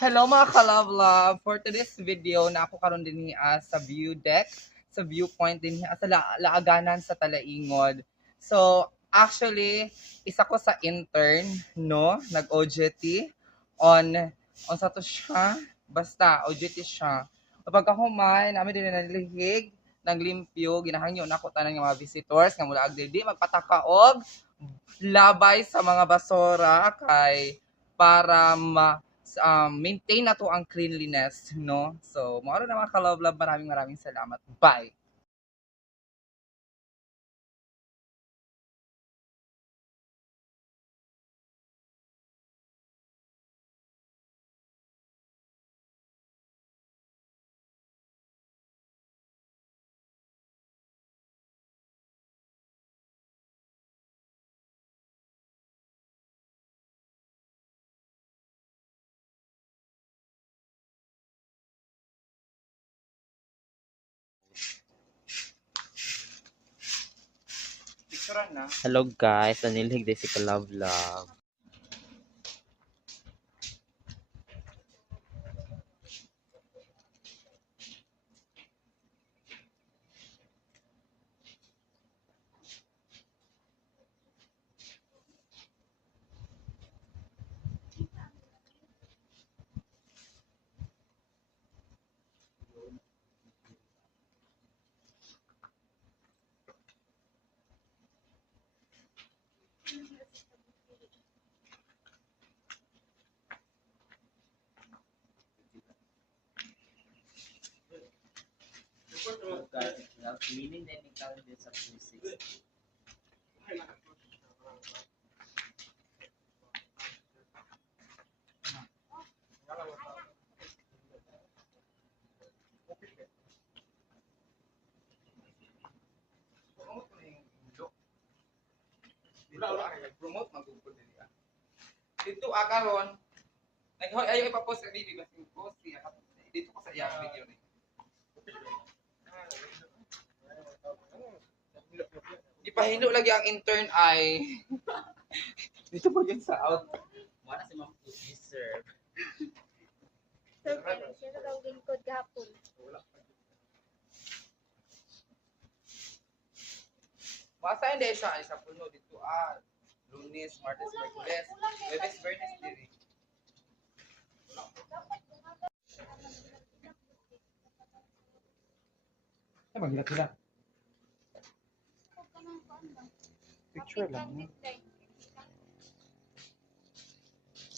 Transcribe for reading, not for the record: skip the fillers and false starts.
Hello mga ka-love-love! For today's video na ako karon din sa view deck, sa viewpoint din sa laaganan sa Talaingod. So, actually, isa ko sa intern, no? Nag-OJT on sa to siya, basta OJT siya. Kapag ako man, namin din nalihig, naglimpyo, ginahangyo na ako tanan ng mga visitors, nga mula agdi magpataka og labay sa mga basura kay para maintain na to ang cleanliness, no? So, mauro na mga ka-love-love, maraming salamat. Bye! Picturean na. Hello guys, nanilhig din si Kalove Love. Meaning din ikaw din sa 360. Promote magugod nila. Dito karon, naghoy ayo ipa-post ka video kasi post siya dito ko sa iyang video ni. Ipahino lagi ang intern ay dito po yun sa out. Wala si Ma'am Food Deserve. So, siya sa daw lingkod gahapon. Basta hindi siya ay sa puno dito Lunes, Martes, Miyerkules, Huwebes, Biyernes diri. Ay, magila sila. Picture lang.